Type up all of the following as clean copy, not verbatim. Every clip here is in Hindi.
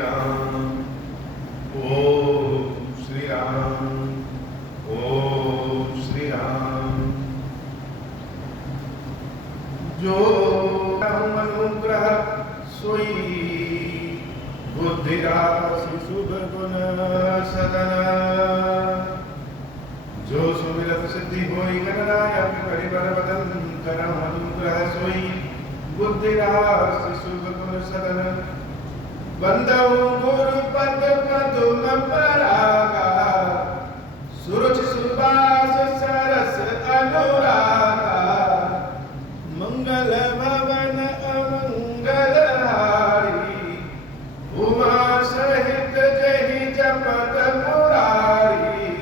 राम, ओम श्री राम, ओम श्री राम। जो अनुग्रह सोई बुद्धिरासि शुभ गुण सदन, जो सुमिरत सिद्धि होई गणराय परिवर बदन करम अनुग्रह सोई बुद्धिरासि शुभ गुण सदन। वंदऊ गुरु पद पदुम परागा, सुरुचि सुबास सरस अनुरागा। मंगल भवन अमंगल हारी, उमा सहित जहि जपत मुरारी।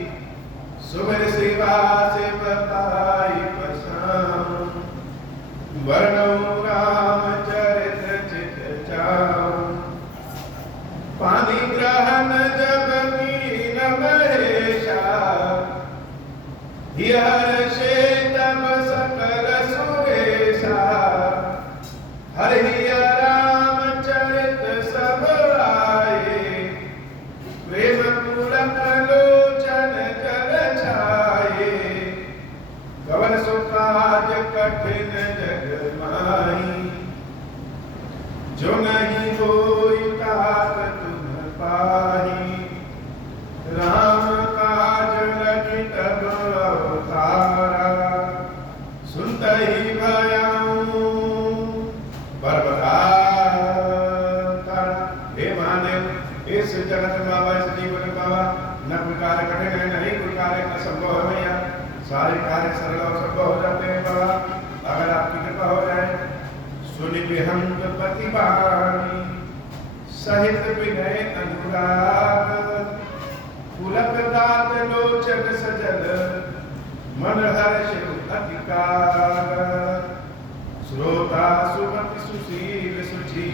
सुमिर सेवा से बताई पसाम, वर्णऊ रामचरित चित जाऊं। पानी ग्रहण जब कीन महेशा, हर्षे तब सकल सुरेशा। हरि रामचरित सब आए, प्रेम पूरक लोचन जल छाए। कवन सुकाज कठिन जग माही, जो नहीं होई तात तुम पाही। राम काज लगी तब अवतारा, सुनतहि भयऊ बरबता। हे महादेव, इस जगत में बाबा, इस जीवन में बाबा न कोई कार्य कठिन है, नहीं कोई कार्य असंभव है भैया। सारे कार्य सरल और संभव हो जाते हैं बाबा, अगर आपकी कृपा हो जाए। सुनि विहंग प्रतिबाणी, सहित विनय अनुराग। पुलक दात लोचन सजल, मन हर्ष अधिकार। श्रोता सुमति सुशील सुचि,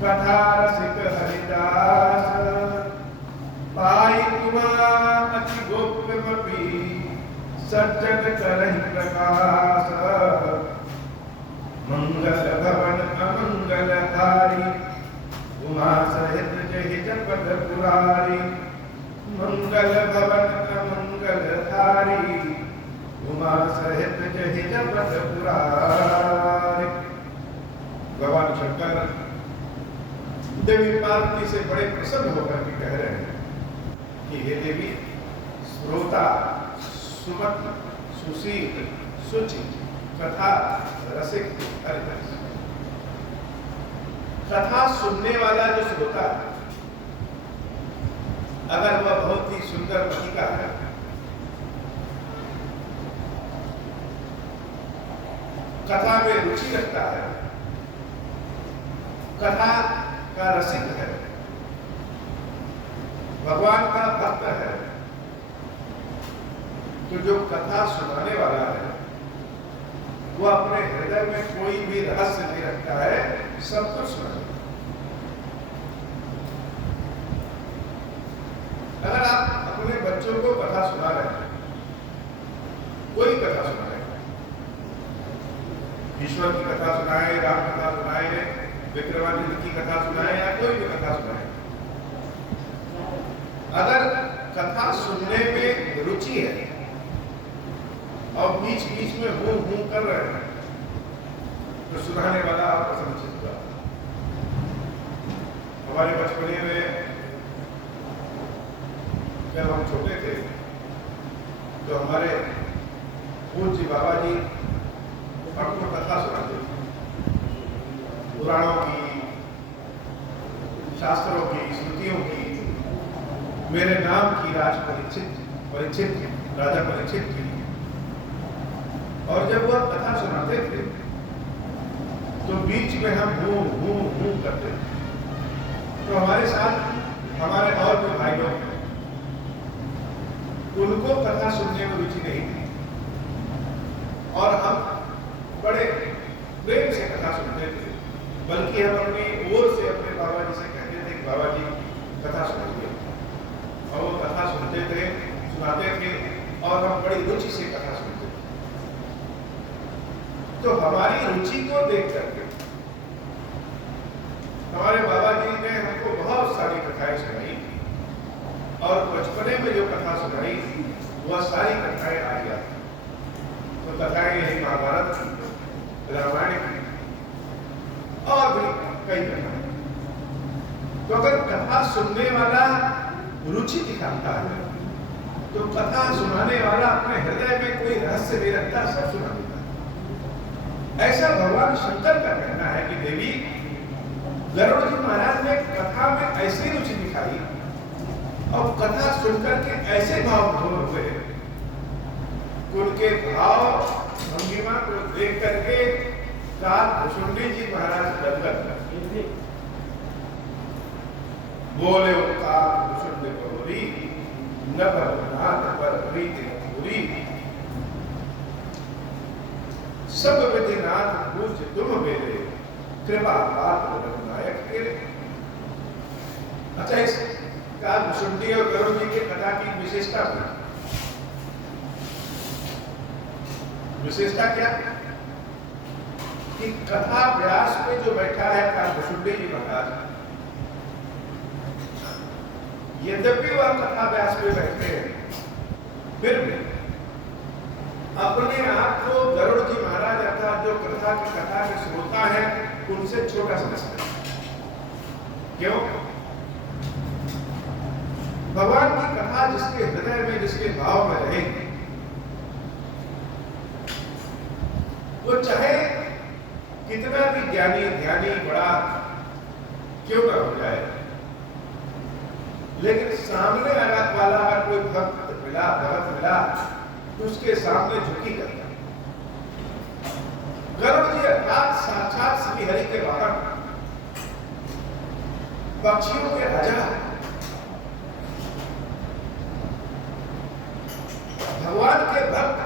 कथा रसिक हरिदास। पाई तुमा अति गोप्यमपि, सज्जन करहि प्रकाश। मंगल भवन अमंगल हारी, उमा सहित जहि जपत पुरारी। मंगल भवन अमंगल हारी, उमा सहित जहि जपत पुरारी। भगवान शंकर देवी पार्वती से बड़े प्रसन्न होकर के कह रहे हैं कि हे देवी, श्रोता सुमति सुशील सुचि, कथा रसिक हरिदास। कथा सुनने वाला जो श्रोता है, अगर वह बहुत ही सुंदर मति का है, कथा में रुचि रखता है, कथा का रसिक है, भगवान का भक्त है, तो जो कथा सुनाने वाला है वो अपने हृदय में कोई भी रहस्य नहीं रखता है, सब कुछ सुना। अगर आप अपने बच्चों को कथा सुना रहे हैं, कोई कथा सुना रहे हैं, ईश्वर की कथा सुनाए, राम कथा सुनाए, विक्रमादित्य की कथा सुनाए, या कोई भी कथा सुनाए, अगर कथा सुनने में रुचि है और बीच बीच में हूं हूं कर रहे हैं, तो सुनाने वाला आपको समझ होगा। हमारे बचपने में जब हम छोटे थे, तो हमारे पूज्य बाबा जी हमको कथा सुनाते थे, पुराणों की, शास्त्रों की, स्मृतियों की। मेरे नाम की राजा परीक्षित की। और जब वह कथा सुनाते थे तो बीच में हम हूं करते थे। तो हमारे साथ हमारे और भी भाई लोग, उनको कथा सुनने में रुचि नहीं थी, और हम बड़े प्रेम से कथा सुनते थे। बल्कि हम अपनी ओर से अपने बाबा जी से कहते थे कि बाबा जी कथा सुनाइए, और वो कथा सुनते थे, सुनाते थे, और हम बड़ी रुचि से कथा सुनते थे। तो हमारी रुचि को देख करके हमारे बाबा जी ने हमको बहुत वह सारी कथाएं आ गया। तो कथाएं यही महाभारत, रामायण की और भी कई कथाएं। तो अगर कथा सुनने वाला रुचि दिखाता है तो कथा सुनाने वाला अपने हृदय में कोई रहस्य नहीं रखता, सब सुना देता है। ऐसा भगवान शंकर का कहना है कि देवी गरुड़ जी महाराज ने कथा में ऐसी रुचि दिखाई और कथा सुनकर के ऐसे भाव विभोर हुए, उनके भाव भंगिमा को देख करके भुसुंडी जी महाराज गदगद बोले भुसुंडी गौरी नभरनाथ पर प्रीति पूरी, सब विधिनाथ पूज तुम मेरे कृपा पात्र रघुनायक तेरे। अच्छा, इस भुसुंडी और गरुड़ जी की कथा की विशेषता क्या कि कथा व्यास पे जो बैठा है भुसुंडी जी महाराज, यद्यपि वह कथा व्यास पे बैठे हैं, फिर भी अपने आप को गरुड़ जी महाराज अर्थात जो कथा के श्रोता है उनसे छोटा समझते हैं। क्यों? भगवान की कथा जिसके हृदय में, जिसके भाव में रहेगी, वो चाहे कितना भी ज्ञानी ध्यानी बड़ा क्यों ना हो जाए, लेकिन सामने वाला अगर कोई भक्त मिला तो उसके सामने झुकी करता। गरुड़ जी अर्थात साक्षात श्री हरि के वाहन, पक्षियों के राजा, भगवान के भक्त।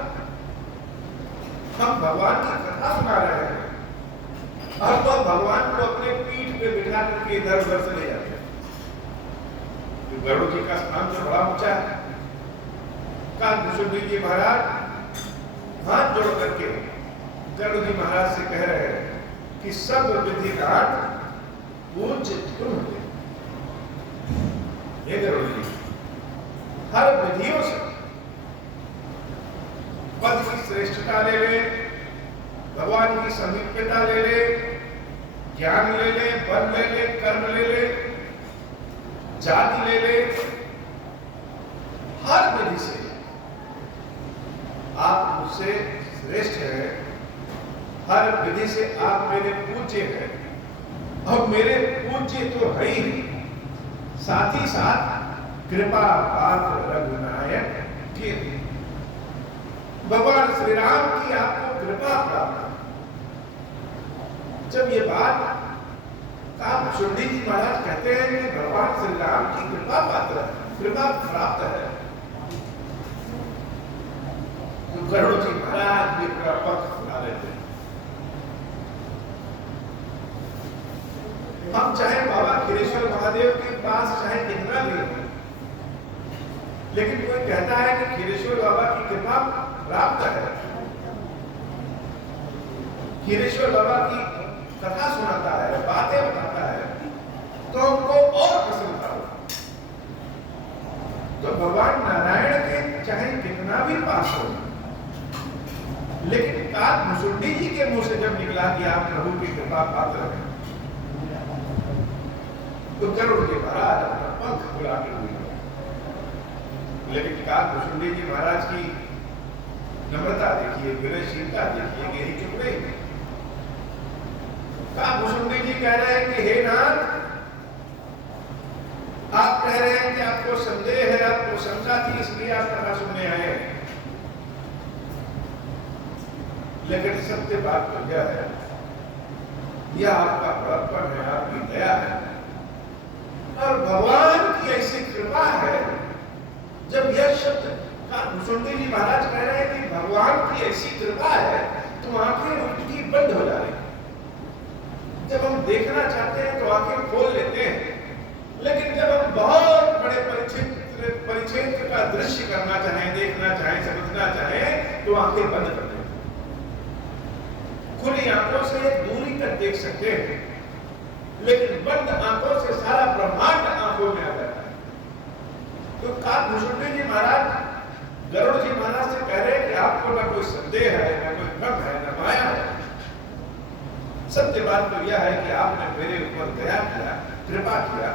हम भगवान की कथा सुना रहे हैं और वो भगवान को अपने पीठ पे बिठा करके इधर उधर से ले जाते हैं। तो गरुड़ जी का स्थान तो बड़ा ऊंचा है। भुसुंडी जी महाराज हाथ जोड़ करके गरुड़ जी महाराज से कह रहे हैं कि सब विधिनाथ पूज्य तुम हो। ये गरुड़ जी हर विधियों से पद की श्रेष्ठता ले ले, भगवान की समीप्यता ले ले, ज्ञान ले ले, बल ले ले, कर्म ले ले, जाति ले ले, हर विधि से आप मुझसे श्रेष्ठ हैं, हर विधि से आप मेरे पूज्य हैं और मेरे पूज्य तो है ही, साथ ही साथ कृपा पात्र रघुनायक के भगवान श्री राम की आपको कृपा प्राप्त। जब ये बात भुसुंडी जी महाराज कहते हैं कि भगवान श्री राम की कृपा पात्र है, कृपा प्राप्त है, तो गरुड़ जी महाराज भी पक्ष सुना लेते हैं। हम चाहे बाबा खीरेश्वर महादेव के पास चाहे कितना भी हो, लेकिन कोई कहता है कि खीरेश्वर बाबा की कृपा प्राप्त है, खीरेश्वर बाबा की कथा सुनाता है, बातें बताता है, तो हमको और प्रसन्नता होती। तो भगवान नारायण के चाहे कितना भी पास हो, लेकिन भुसुंडी जी के मुंह से जब निकला कि आप प्रभु की कृपा पात्र हैं, तो गरुड़ जी महाराज अपना पंख फैला के हुए। लेकिन भुसुंडी जी महाराज की नम्रता देखिए, विनयशीलता देखिए, यही चुप नहीं। भुसुंडी जी कह रहे हैं कि हे नाथ, आप कह रहे हैं कि आपको संदेह है, आपको शंका थी, इसलिए आप कथा सुनने आए हैं, लेकिन सत्य बात तो यह है, यह आपका बड़प्पन है, आपकी दया है और भगवान की ऐसी कृपा है। जब यह शब्द भुसुंडी जी महाराज कह रहे हैं कि भगवान की ऐसी कृपा है, तो आंखें उनकी बंद हो जा रही। जब हम देखना चाहते हैं तो आंखें खोल लेते हैं, लेकिन जब हम बहुत बड़े परिक्षेत्र का दृश्य करना चाहें, देखना चाहें, समझना चाहें, तो आंखें बंद कर देते हैं। खुली आंखों से एक दूरी तक देख सकते हैं, लेकिन बंद आंखों से सारा ब्रह्मांड आंखों में आ जाता है। तो भुसुंडी जी महाराज गरुड़ जी महाराज से कह रहे हैं कि आपको ना कोई संदेह है, ना कोई भ्रम है, ना माया है। सत्य बात तो यह है कि आपने मेरे ऊपर दया किया, कृपा किया।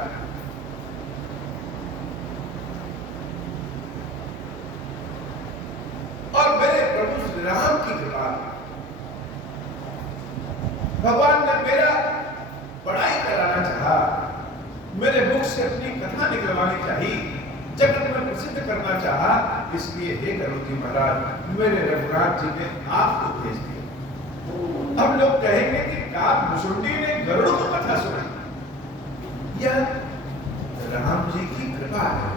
और मेरे प्रभु श्री राम की कृपा, भगवान ने मेरा बड़ाई कराना चाहा, मेरे मुख से अपनी कथा निकलवानी चाहिए, जगत में प्रसिद्ध करना चाहा, इसलिए हे गरुड़ जी महाराज मेरे रघुनाथ जी ने आपको भेज दिया। अब लोग कहेंगे कि काकभुसुंडी ने गरुड़ को कथा सुनाई। यह राम जी की कृपा है,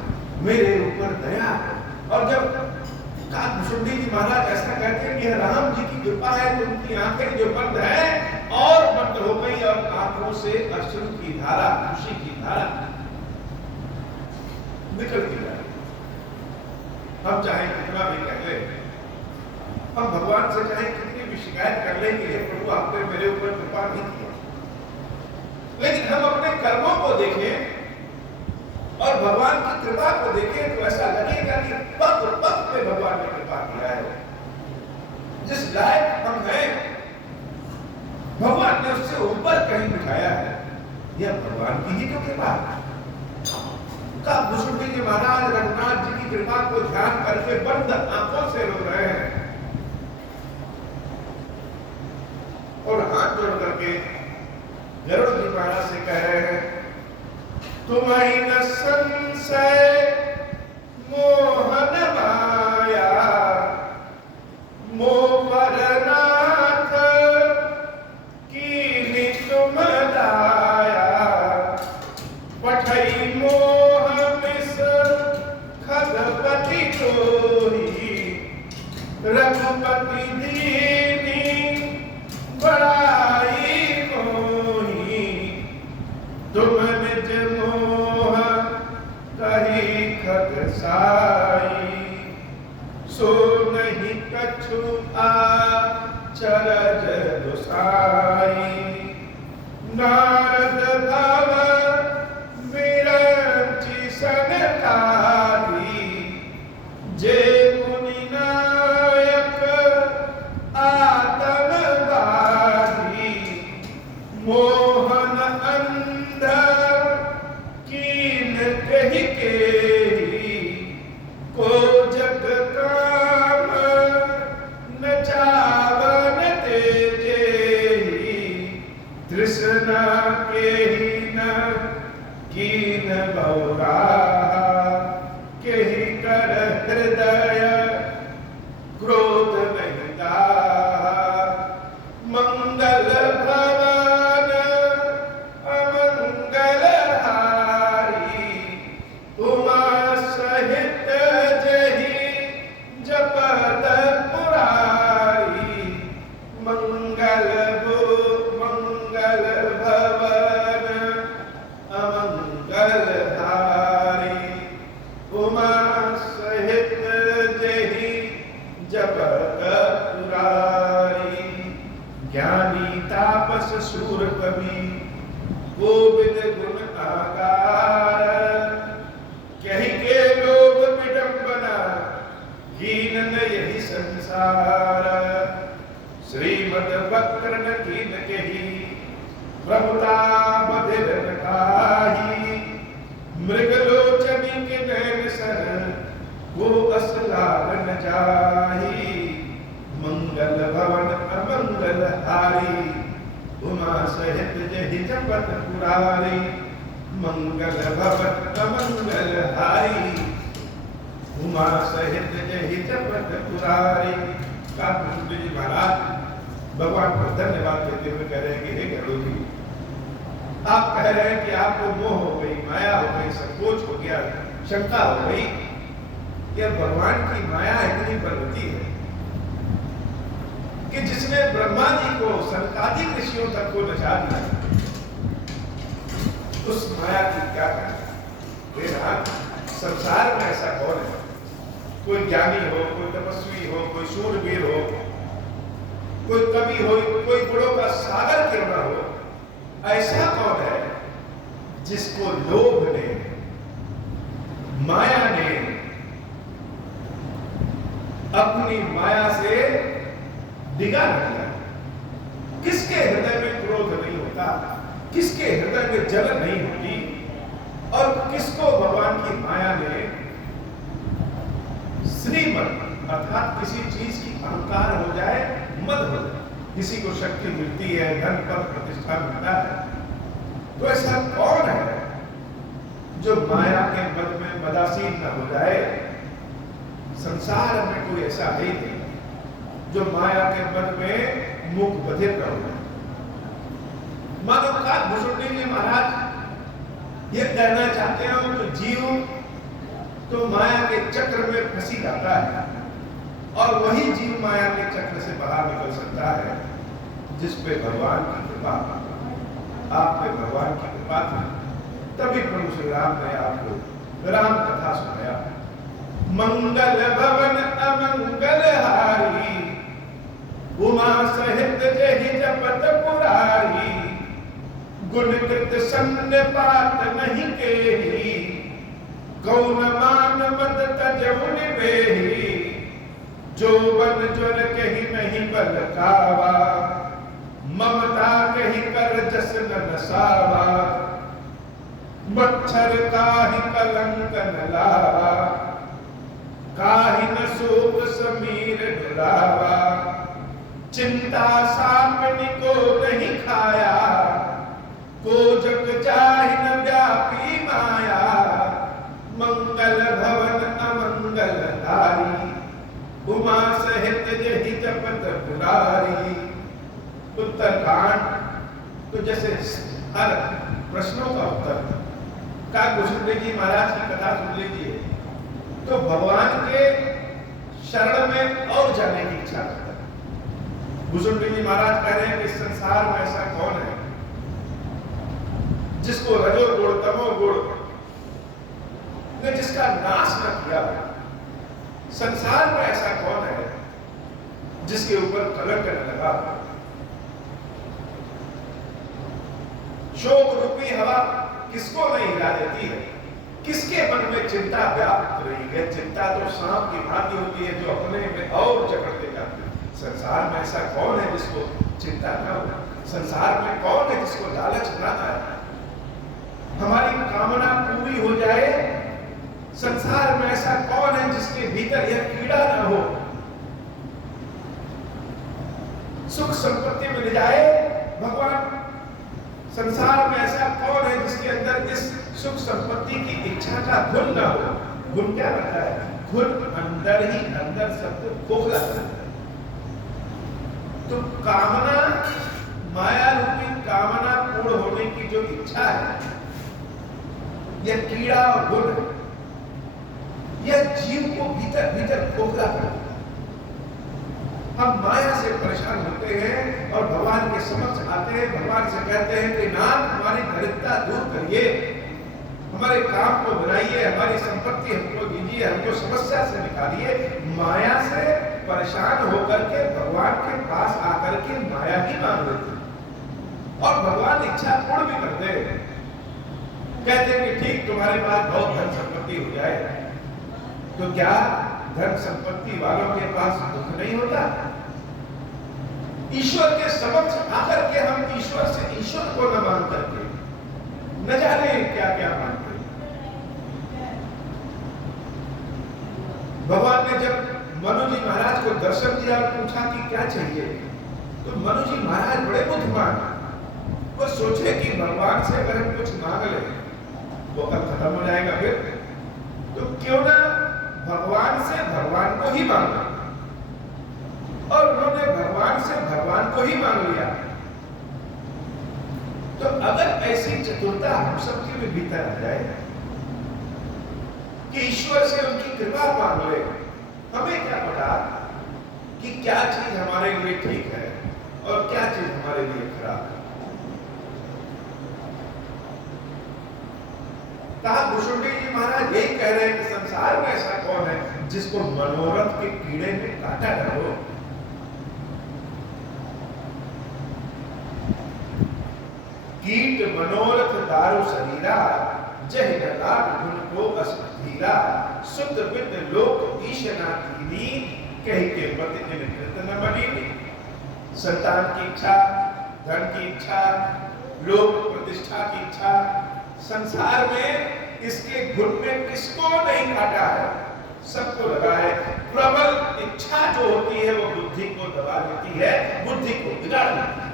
मेरे ऊपर दया है। और जब काकभुसुंडी जी महाराज ऐसा कहते हैं कि यह राम जी की कृपा है, तो उनकी आंखें जो बंद है और बंद हो गई और आंखों से अश्रु की धारा, खुशी की धारा निकलती है। हम चाहे कितना भी कह ले, हम भगवान से चाहे कितनी भी शिकायत कर ले कि हे प्रभु आपने मेरे ऊपर कृपा नहीं किया, लेकिन हम अपने कर्मों को देखें और भगवान की कृपा को देखें तो ऐसा लगेगा कि पग पग पे भगवान ने कृपा किया है। जिस लायक हम हैं भगवान ने उससे ऊपर कहीं बिठाया है, यह भगवान की ही तो कृपा है। काकभुसुंडी जी महाराज रघुनाथ जी की कृपा को ध्यान करके बंद आंखों से रो रहे हैं और हाथ जोड़ करके गरुड़ जी महाराज से कह रहे हैं, तुम्हारी न संशय मोहन माया, मोहरनाथ कीनी तुम लाया, पठई मोह मिस खगपति तोही, रघुपति दीनी बड़ाई मोही, तुम निज मोह कही खगसाई, सो नहीं कछु आचरज दुसाई, नारद भव विरंचि सनकादि, जे मुनि नायक आतमवादी, मोहन अंध कीन कहि केहि, को जग काम न चावन तेजेहि, तृष्णा केहि न कीन बहुराहा, केहि कर हृदय क्रोध नहीं दाहा, मंगल भवन अमंगल हारी, उमा सहित जहि जपत पुरारी, मंगल भवन अमंगल हारी, उमा सहित जहि जपत पुरारी, ज्ञानी तापस शूर कवि गोविंद गुण आकार, कहि के लोभ विडंबना हीन यही संसार, श्रीमद वक्र न कीन कही, प्रभुता बधिर न काही, मृगलोचनी के नैन सर, वो अस लाग न जाही, मंगल भवन अमंगल हारी, उमा सहित जहि जपत पुरारी, मंगल भवन अमंगल हारी, उमा सहित जहि जपत पुरारी। काकभुसुंडी जी महाराज भगवान को धन्यवाद देते हुए कह रहे हैं कि हे गरुड़ जी, आप कह रहे हैं कि आपको मोह हो गई, माया हो गई, संकोच हो गया, शंका हो गई। यह भगवान की माया इतनी बलवती है कि जिसने ब्रह्मा जी को सनकादि ऋषियों तक को नचा दिया, उस माया की क्या कहना। संसार में ऐसा कौन है, कोई ज्ञानी हो, कोई तपस्वी हो, कोई शूरवीर हो, कोई कवि हो, कोई गुणों का सागर क्यों न हो, ऐसा कौन है जिसको लोभ ने, माया ने अपनी माया से डिगा नहीं है। किसके हृदय में क्रोध नहीं होता, किसके हृदय में जलन नहीं होती, और किसको भगवान की माया ने श्रीमत अर्थात किसी चीज की अहंकार हो जाए, मद हो जाए, किसी को शक्ति मिलती है, धन पद प्रतिष्ठा मिलता है, तो ऐसा कौन है जो माया के मद में मदासीन न हो जाए? संसार में कोई ऐसा नहीं है जो माया के मद में मुख बधिर न हो जाए। मानो का भुसुंडी जी महाराज ये कहना चाहते हो कि जीव तो माया के चक्र में फंसी जाता है, और वही जीव माया के चक्र से बाहर निकल सकता है जिस पे भगवान की कृपा, आप पे भगवान की कृपा थी। तभी प्रभु श्री राम ने आपको राम कथा सुनाया। मंगल भवन अमंगल हारी, उमा सहित जहि जपत पुरारी, गुण कृत सन्न पात नहीं केही, गौन मान मद तजउ निबेही, जो बन ज्वर कही नहीं बल कावा, ममता कही कर जस न नसावा, मच्छर काहि कलंक न लावा, काहि न शोक समीर डुलावा, चिंता सापनी को नहीं खाया, कोजक जाहि न व्यापी माया, मंगल भवन अमंगल हारी, उमा सहित जहि जपत पुरारी। उत्तरकांड तो जैसे हर प्रश्नों का उत्तर का भुसुंडी जी महाराज की कथा सुन लीजिए तो भगवान के शरण में और जाने की इच्छा करता है। भुसुंडी जी महाराज कह रहे हैं कि संसार में ऐसा कौन है जिसको रजो गुण तमो गुण ने जिसका नाश न किया। संसार में ऐसा कौन है जिसके ऊपर कलंक न लगा। शोक रूपी हवा किसको नहीं हिला देती है, किसके मन में चिंता व्याप्त रही है। चिंता तो सांप की भांति होती है जो अपने में और जकड़ते जाते हैं। संसार में ऐसा कौन है जिसको चिंता न हो। संसार में कौन है जिसको लालच न आए, हमारी कामना पूरी हो जाए। संसार में ऐसा कौन है जिसके भीतर यह कीड़ा न हो, सुख संपत्ति मिल जाए। भगवान संसार में ऐसा कौन है जिसके अंदर इस सुख संपत्ति की इच्छा का गुण न हो। गुण क्या रहता है? गुण अंदर ही अंदर सबको खोखला करता है। तो कामना, माया रूपी कामना पूर्ण होने की जो इच्छा है, यह कीड़ा और गुण यह जीव को भीतर भीतर खोखला करता है। हम माया से परेशान होते हैं और भगवान के समक्ष आते हैं, भगवान से कहते हैं कि नाथ हमारी दरिद्रता दूर करिए, हमारे काम को बनाइए, हमारी संपत्ति हमको दीजिए, हमको समस्या से निकालिए। माया से परेशान होकर के भगवान के पास आकर के माया ही मांग लेते और भगवान इच्छा पूर्ण भी करते हैं। कहते हैं कि ठीक तुम्हारे पास बहुत धन संपत्ति हो जाए, तो क्या धन संपत्ति वालों के पास दुख नहीं होता? ईश्वर के समक्ष आकर के हम ईश्वर से ईश्वर को न मान करके न जाने क्या क्या मानते। भगवान ने जब मनु जी महाराज को दर्शन दिया और पूछा कि क्या चाहिए, तो मनु जी महाराज बड़े बुद्धिमान, वो सोचे कि भगवान से अगर हम कुछ मांग ले वो कल खत्म हो जाएगा, फिर तो क्यों ना भगवान से भगवान को ही मांगा। और उन्होंने भगवान से भगवान को ही मांग लिया। तो अगर ऐसी चतुरता हम सबके भी भीतर आ जाए कि ईश्वर से उनकी कृपा मांग ले, हमें क्या पता कि क्या चीज हमारे लिए ठीक है और क्या चीज हमारे लिए खराब है। भुसुंडी जी महाराज यही कह रहे हैं कि संसार में ऐसा कौन है जिसको मनोरथ के कीड़े में काटा न हो। कीट मनोरथ दारू शरीरा, जह लाट गुण को असधीरा, शुद्ध विद लोक ईशना कीनी, कहीं के प्रति निमित्त न बनी। संतान की इच्छा, धन की इच्छा, लोक प्रतिष्ठा की इच्छा, संसार में इसके घुट में किसको नहीं काटा है, सबको लगा है। प्रबल इच्छा जो होती है वो बुद्धि को दबा देती है, बुद्धि को बिगाड़ देती है।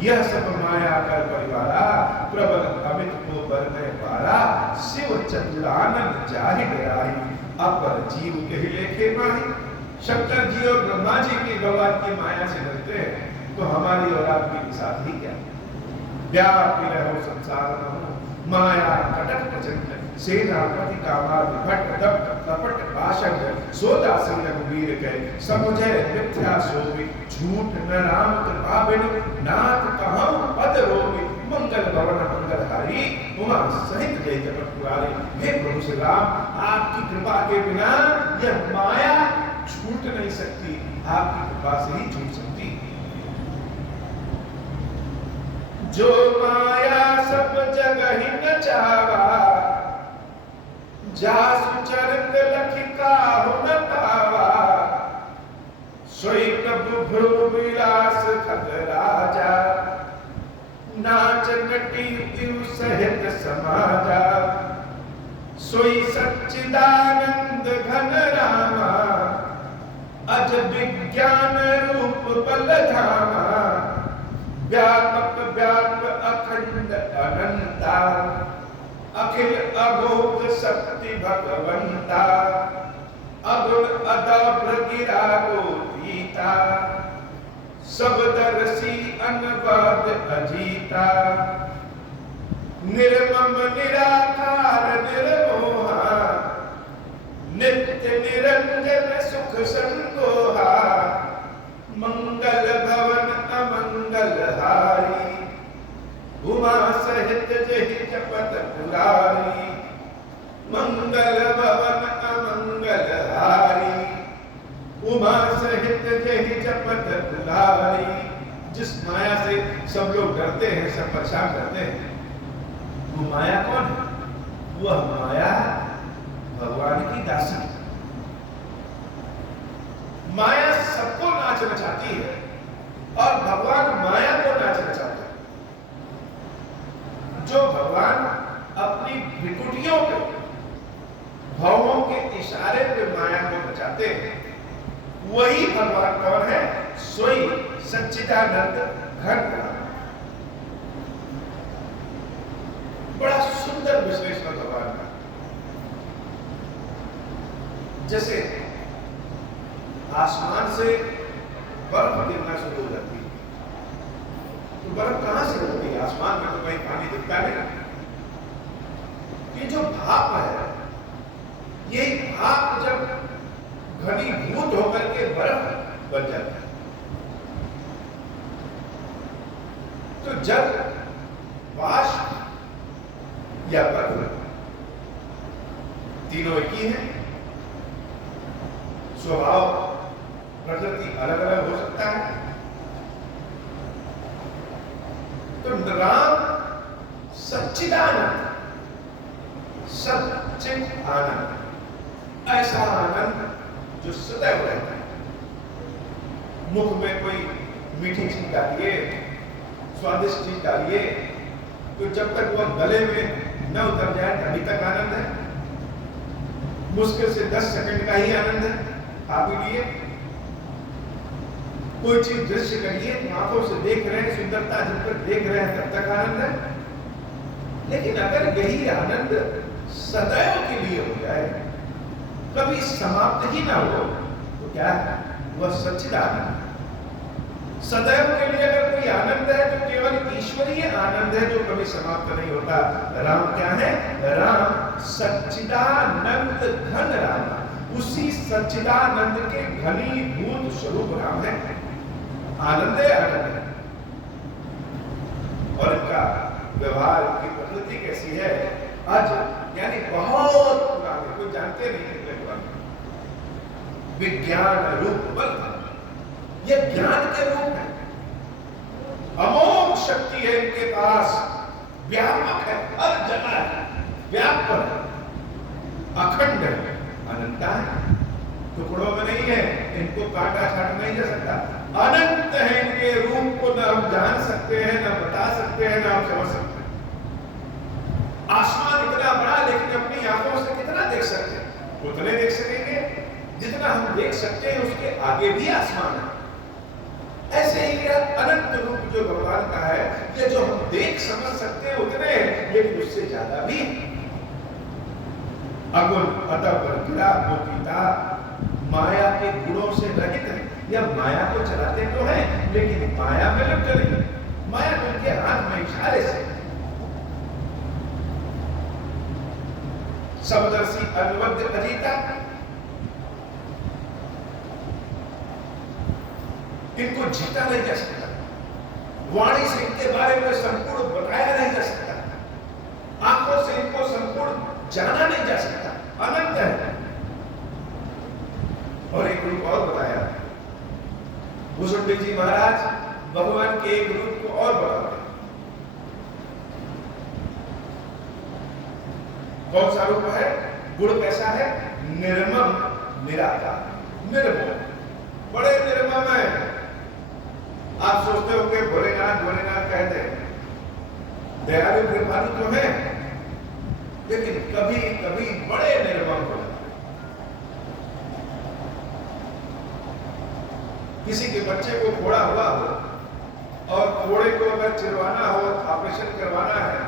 यह सब माया कर परिवारा, प्रबल अमित को बरने पारा, शिव चतुरानंद जाहि डराई, अपर जीव के ही लेखे माही। शंकर जी और ब्रह्मा जी की भगवान की माया से डरते हैं, तो हमारी और आपकी मिसाल ही क्या? व्यापी रहो संसार में माया कटक प्रचंड, सेनापति कामाद भट्ट दप्त कपट भाषण, सोदासी रघुवीर कहे समुझे मिथ्या सोवि, झूठ न राम कृपा बिनु, नाथ कहूँ पद रोवि, मंगल भवन मंगलहारी, उमा सहित जय जगत पुरारी। हे प्रभु श्री राम, आपकी कृपा के बिना यह माया छूट नहीं सकती, आपकी कृपा से ही छूट सकती। जो माया सब जगह ही नचावा, जासु चरक लखिका हो न पावा, सोई प्रभु भ्रु विलास खग राजा, नाच नटी तिरु सहित समाजा, सोई सच्चिदानंद घन रामा, अज विज्ञान रूप बल धामा, व्यापक व्याप अखंड अनंता, अखिल अभोग शक्ति भगवंता, अगुण अदाभ्र गिरा गोपीता, सब दर्शी अनवद अजीता, निर्मम निराकार निर्मोहा, नित्य निरंजन सुख संगोहा, मंगल भवन अमंगल हारी, उमा सहित जहि जपत पुरारी, मंगल भवन अमंगल हारी, उमा सहित जहि जपत पुरारी। जिस माया से सब लोग डरते हैं, सब परेशान करते हैं, वो माया कौन है? वह माया भगवान की दासी। माया सबको नाचना चाहती है और भगवान माया को नाचना चाहते हैं। जो भगवान अपनी विकुटियों पे, भावों के इशारे पे माया को बचाते हैं, वही भगवान कौन है? सोई सच्चिदानंद घन। बड़ा सुंदर विश्लेषण भगवान का। जैसे आसमान से बर्फ गिरना शुरू हो जाती है, तो बर्फ कहां से होती है? आसमान में तो कहीं पानी दिखता नहीं। ये जो भाप है, यही भाप जब घनीभूत होकर के बर्फ बन जाता है, तो जब वाष्प या बर्फ तीनों एक ही है, स्वभाव प्रकृति अलग अलग हो सकता है, तो राम सच्चिदानंद, सच्चित आनंद, ऐसा आनंद जो सदैव रहता है। मुख में कोई मीठी चीज डालिए, स्वादिष्ट चीज डालिए, तो जब तक वह गले में न उतर जाए तभी तक आनंद है। मुश्किल से 10 सेकंड का ही आनंद है। आप लिए कोई चीज दृश्य करिए, आंखों से देख रहे हैं, सुंदरता जब तक देख रहे हैं तब तक आनंद है। लेकिन अगर यही आनंद सदैव के लिए हो जाए, कभी समाप्त ही ना हो, तो क्या है? वह सच्चिदानंद। सदैव के लिए अगर कोई आनंद है तो केवल ईश्वरीय आनंद है जो कभी समाप्त नहीं होता। राम क्या है? राम सच्चिदानंद घन राम, उसी सच्चिदानंद के घनीभूत स्वरूप राम है। आनंद है, आनंद है। और इनका व्यवहार की प्रकृति कैसी है? आज यानी बहुत पुराने, कोई जानते नहीं कितने पुराने, विज्ञान रूप बल, यह ज्ञान के रूप है, अमोघ शक्ति है इनके पास, व्यापक है, हर जगह है, व्यापक है, अखंड है, अनंता है, टुकड़ों में नहीं है, इनको काटा छाट नहीं जा सकता, अनंत है। इनके रूप को न हम जान सकते हैं, न बता सकते हैं, न हम समझ सकते हैं। आसमान इतना बड़ा, लेकिन अपनी आंखों से कितना देख सकते हैं? उतने देख सकेंगे जितना हम देख सकते हैं, उसके आगे भी आसमान है। ऐसे ही यह अनंत रूप जो भगवान का है, ये जो हम देख समझ सकते हैं उतने हैं, लेकिन उससे ज्यादा भी। अगुण अतः गिरा पिता माया के गुणों से रहित है। यह माया को चलाते तो हैं, लेकिन माया में लिप्त नहीं। माया तो उनके हाथ में इशारे से। समदर्शी अनुवद्य अजीता, इनको जीता नहीं जा सकता। वाणी से इनके बारे में संपूर्ण बताया नहीं जा सकता। आंखों से इनको संपूर्ण जाना नहीं जा सकता। अनंत है। और एक रूप और बताया भूषुंडी जी महाराज भगवान के एक रूप को और बताते हैं। कौन सा रूप है? गुण कैसा है? निर्मम निराकार, निर्मम, बड़े निर्मम है। आप सोचते होंगे भोलेनाथ भोलेनाथ कहते हैं, दयालु कृपालु तो है, लेकिन कभी कभी बड़े निर्मम हो जाते। किसी के बच्चे को फोड़ा हुआ हो और फोड़े को अगर चिरवाना हो, ऑपरेशन करवाना है,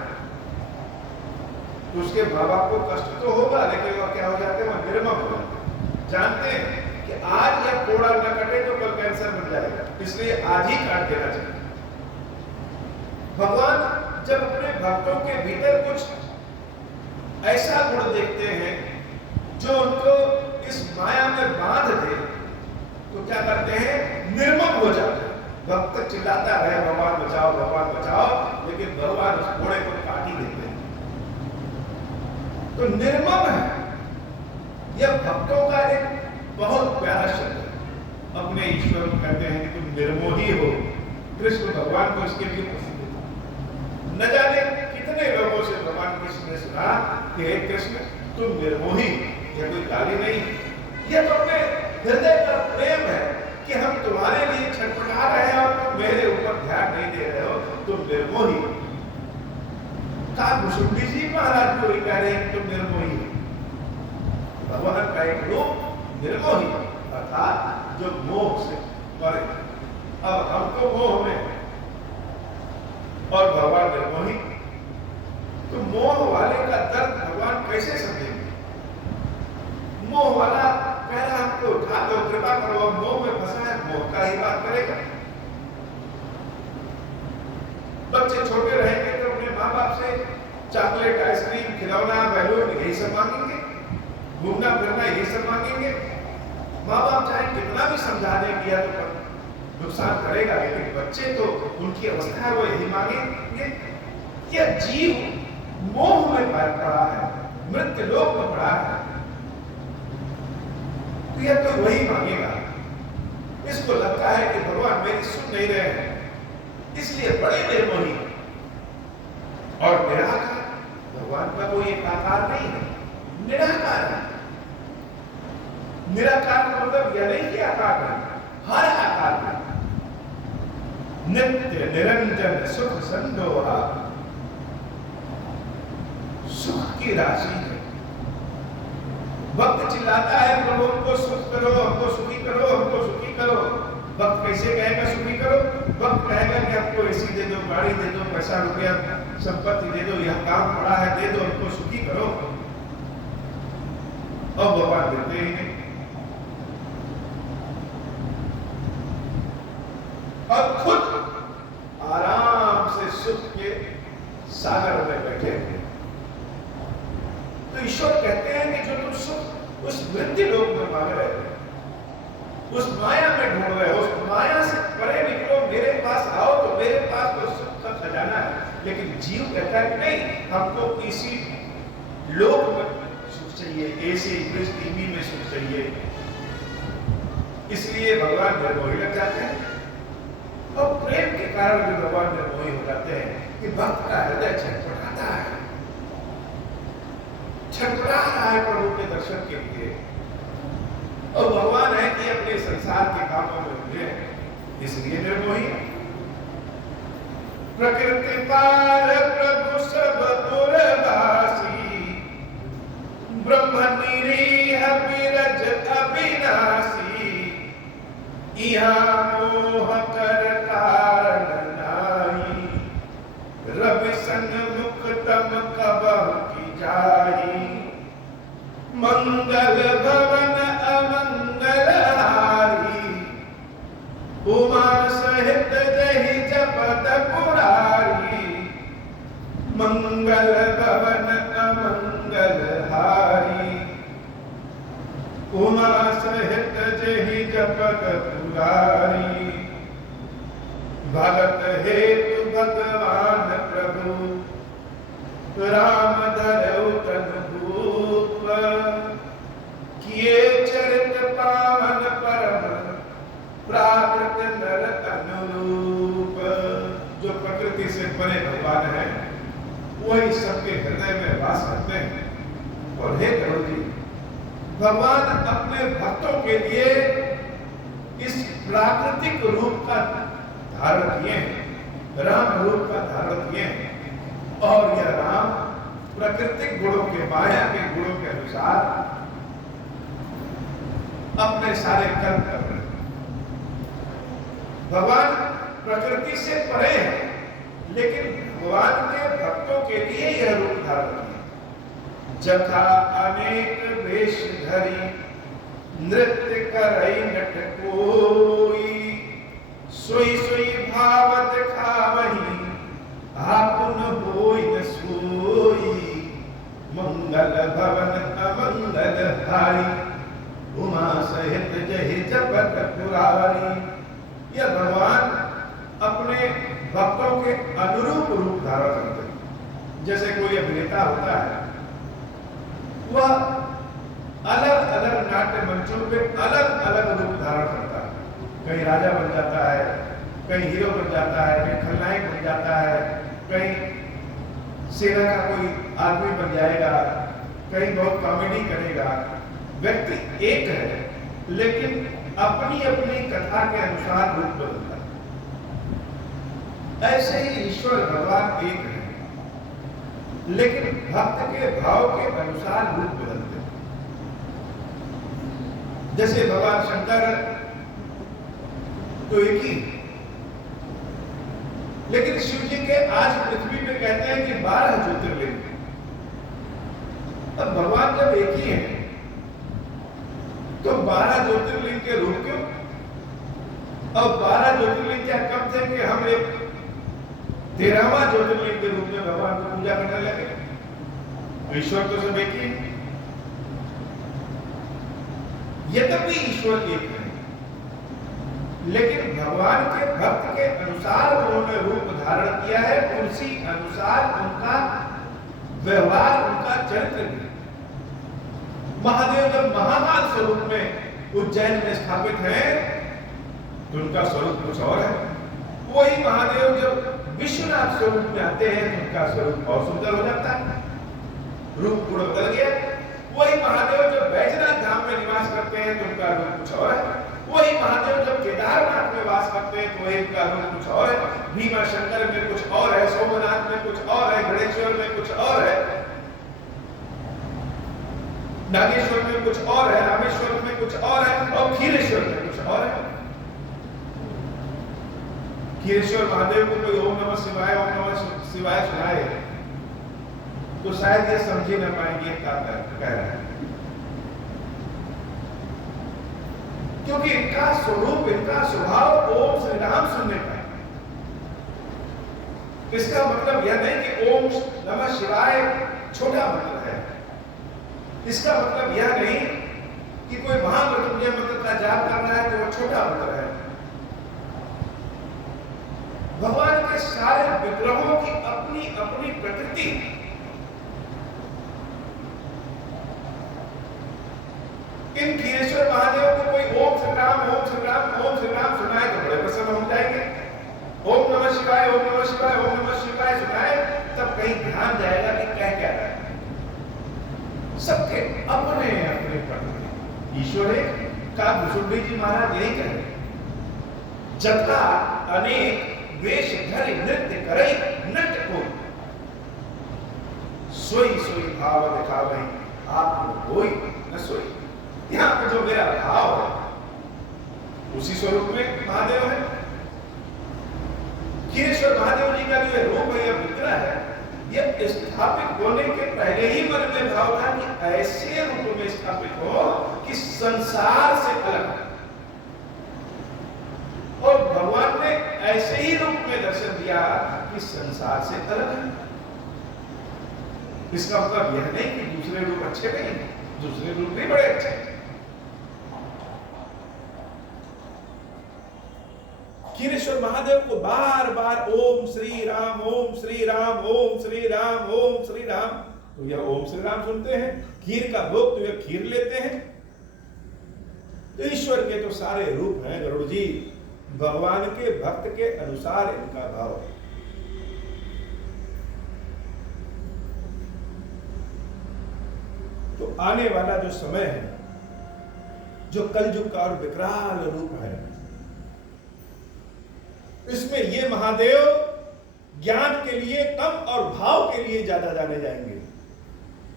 तो उसके माँ बाप को कष्ट तो होगा, लेकिन वह क्या हो जाते हैं? वह निर्मम हो जाते हैं। जानते हैं कि आज यह फोड़ा न कटे तो कल कैंसर बन जाएगा, इसलिए आज ही काट देना चाहिए। भगवान जब अपने भक्तों के भीतर कुछ ऐसा गुण देखते हैं जो उनको इस माया में बांध दे, तो क्या करते हैं? निर्मम हो जाते हैं। भक्त चिल्लाता है भगवान बचाओ, लेकिन भगवान उस घोड़े को काट ही देते हैं। तो निर्मम है। यह भक्तों का एक बहुत प्यारा शब्द है। अपने ईश्वर को कहते हैं कि तुम निर्मोही हो। कृष्ण भगवान को इसके लिए प्रसिद्ध था। न जाने कितने लोगों से भगवान कृष्ण ने सुना कि हे कृष्ण तुम निर्मोही, यह कोई गाली नहीं, यह तो अपने हृदय का प्रेम है कि हम तुम्हारे लिए छटपटा रहे हैं और तुम मेरे ऊपर ध्यान नहीं दे रहे हो, तुम निर्मोही। भूषुंडी जी महाराज को ही कह रहे हैं कि तुम निर्मोही। भगवान का एक रूप निर्मोही, अर्थात जो मोह से परे। अब हमको मोह में और भगवान निर्मोही, तो मोह वाले का दर्द भगवान कैसे समझेंगे? मोह वाला कह रहा हमको उठा दो, कृपा करो, मोह में फंसा है, मोह का ही बात करेगा। बच्चे छोटे रहेंगे तो अपने माँ बाप से चॉकलेट, आइसक्रीम, खिलौना, बैलून यही सब मांगेंगे, घूमना फिरना यही सब मांगेंगे। माँ बाप चाहे कितना भी समझाने किया तो नुकसान करेगा, लेकिन बच्चे तो उनकी अवस्था है वो यही मांगेंगे। यह जीव मोह में पड़ा है, मृत्यु लोक में पड़ा है, तो यह तो वही मांगेगा। इसको लगता है कि भगवान मेरी सुन नहीं रहे हैं, इसलिए बड़े निर्मोही। और निराकार, भगवान का कोई एक आकार नहीं है, निराकार है। निराकार का मतलब यह नहीं कि आकार है, हर आकार में नित्य निरंजन सुख संदोहा, सुख की राशि है। भक्त चिल्लाता है प्रभु हमको सुख करो, हमको सुखी करो, हमको सुखी करो। भक्त कैसे कहेगा सुखी करो? भक्त कहेगा कि हमको ऐसी दे दो, गाड़ी दे दो, पैसा रुपया संपत्ति दे दो, यह काम पड़ा है दे दो, हमको सुखी करो। अब भगवान देते ही नहीं। और खुद आराम से सुख के सागर में बैठे हैं। तो ईश्वर कहते हैं कि जो तुम सुख उस मृत्यु लोक में मांग रहे हो, उस माया में ढूंढ रहे हो, उस माया से परे निकलो, मेरे पास आओ, तो मेरे पास तो सुख का खजाना है। लेकिन जीव कहता है कि नहीं, हमको किसी लोक में सुख चाहिए, ऐसे इंग्लिश टीवी में सुख चाहिए। इसलिए भगवान निर्मोही लग जाते हैं। और प्रेम के कारण भी भगवान निर्मोही हो जाते हैं कि भक्त का हृदय छटपटाता है, छटपटा रहा है प्रभु के दर्शन के लिए। और भगवान है कि अपने संसार के कामों में उलझे इसलिए निर्मोही। प्रकृति पार प्रभु सब पुरवासी, ब्रह्म निरीह विरज अविनाशी, यहाँ मोह कर कारण नाई, रवि संग मुख तम कबहु की जाई, मंगल भवन अमंगल हारी, उमा सहित जहि जपत पुरारी, मंगल भवन अमंगल हारी, उमा सहित जहि जपत पुरारी, भगत हेतु भगवान प्रभु, राम धरऊ तनु भूप, किए चरित पावन परम, प्राकृत नर अनुरूप। जो प्रकृति से परे भगवान है वही सबके हृदय में वास करते हैं। और हे करो जी, भगवान अपने भक्तों के लिए इस प्राकृतिक रूप का धारण किए हैं, राम रूप का धारण किए हैं। और यह राम प्राकृतिक गुणों के, माया के गुणों के अनुसार अपने सारे कर्म कर रहे हैं। भगवान प्रकृति से परे है, लेकिन भगवान के भक्तों के लिए यह रूप धारण किया। जथा अनेक वेश धरी, नृत्य करई नट कोई, सोई सोई भाव दिखावही, आपुन होई न सोई, मंगल भवन अमंगल हारी, उमा सहित जहि जपत पुरारी। यह भगवान अपने भक्तों के अनुरूप रूप धारण करते हैं। जैसे कोई अभिनेता होता है, वह अलग अलग नाट्य मंचों पे अलग अलग रूप धारण करता है। कहीं राजा बन जाता है, कहीं हीरो बन जाता है, कहीं खलनायक बन जाता है, कहीं सेना का कोई आदमी बन जाएगा, कहीं बहुत कॉमेडी करेगा। व्यक्ति एक है, लेकिन अपनी अपनी कथा के अनुसार रूप बदलता है। ऐसे ही ईश्वर भगवान एक है, लेकिन भक्त के भाव के अनुसार रूप बदलते हैं। जैसे भगवान शंकर तो एक ही, लेकिन शिव जी के आज पृथ्वी पे कहते हैं कि 12 ज्योतिर्लिंग। अब भगवान जब एक ही है तो 12 ज्योतिर्लिंग के रूप क्यों? अब 12 ज्योतिर्लिंग क्या कम थे कि हम एक 13वां ज्योतिर्लिंग के रूप में भगवान को पूजा करने लगे? ईश्वर तो सब एक ही, यद्यपि ईश्वर एक है, लेकिन भगवान के भक्त के अनुसार उन्होंने रूप धारण किया है। उसी अनुसार उनका व्यवहार, उनका चरित्र भी। महादेव जब महाकाल स्वरूप में उज्जैन में स्थापित हैं, तो उनका स्वरूप कुछ और है। वही महादेव जब विश्वनाथ स्वरूप में आते हैं, तो उनका स्वरूप और सुंदर हो जाता है, रूप गुण बदल गया। वही महादेव जब बैजनाथ धाम में निवास करते हैं, तो उनका रूप कुछ और है। वही महादेव जब केदारनाथ में वास करते हैं, तो वही उनका रूप कुछ और है। भीमा शंकर में कुछ और है, सोमनाथ में कुछ और है, गणेश्वर में कुछ और है, नागेश्वर में कुछ और है, रामेश्वर में कुछ और है, और खीरेश्वर में कुछ और है। खीरेश्वर महादेव को कोई ओम नमः शिवाय, ओम नमः शिवाय सुनाए तो शायद ये समझ न पाएंगे क्या कह रहा है, क्योंकि इनका स्वरूप, इनका स्वभाव ओम श्री राम सुनने का है। इसका मतलब यह नहीं कि ओम नमः शिवाय छोटा मंत्र है। इसका मतलब यह नहीं कि कोई महामृत्युंजय मंत्र का जाप कर रहा है तो वह छोटा मंत्र है। भगवान के सारे विग्रहों की अपनी अपनी प्रकृति। इन खीरेश्वर महादेव को कोई ओम श्री राम, ओम श्री राम, ओम श्री राम सुनाए तो बड़े प्रसन्न हो जाएंगे। ओम नमः शिवाय, ओम नमः शिवाय, ओम नमः शिवाय सुनाए तब कहीं ध्यान जाएगा कि क्या क्या है। सबके अपने अपने प्रकृति। ईश्वर एक, काकभूषुंडी जी महाराज यही कह रहे, जथा अनेक वेश धरि नृत्य करे नट को, सोई सोई भाव दिखावे आप कोई न सोई। यहाँ पे जो मेरा भाव है उसी स्वरूप में महादेव है। खीरेश्वर महादेव जी का जो ये रूप है, यह विग्रह है, यह स्थापित होने के पहले ही मन में भाव था कि ऐसे रूप में स्थापित हो कि संसार से अलग, और भगवान ने ऐसे ही रूप में दर्शन दिया कि संसार से अलग है। इसका मतलब यह नहीं कि दूसरे रूप अच्छे नहीं, दूसरे रूप भी बड़े अच्छे हैं। खीरेश्वर महादेव को बार बार ओम श्री राम ओम श्री राम ओम श्री राम ओम श्री राम, तो यह ओम श्री राम सुनते हैं। खीर का भोग तो यह खीर लेते हैं। तो ईश्वर के तो सारे रूप हैं गरुड़ जी, भगवान के भक्त के अनुसार इनका भाव है। तो आने वाला जो समय है, जो कलयुग का और विकराल रूप है, इसमें ये महादेव ज्ञान के लिए कम और भाव के लिए ज्यादा जाने जाएंगे।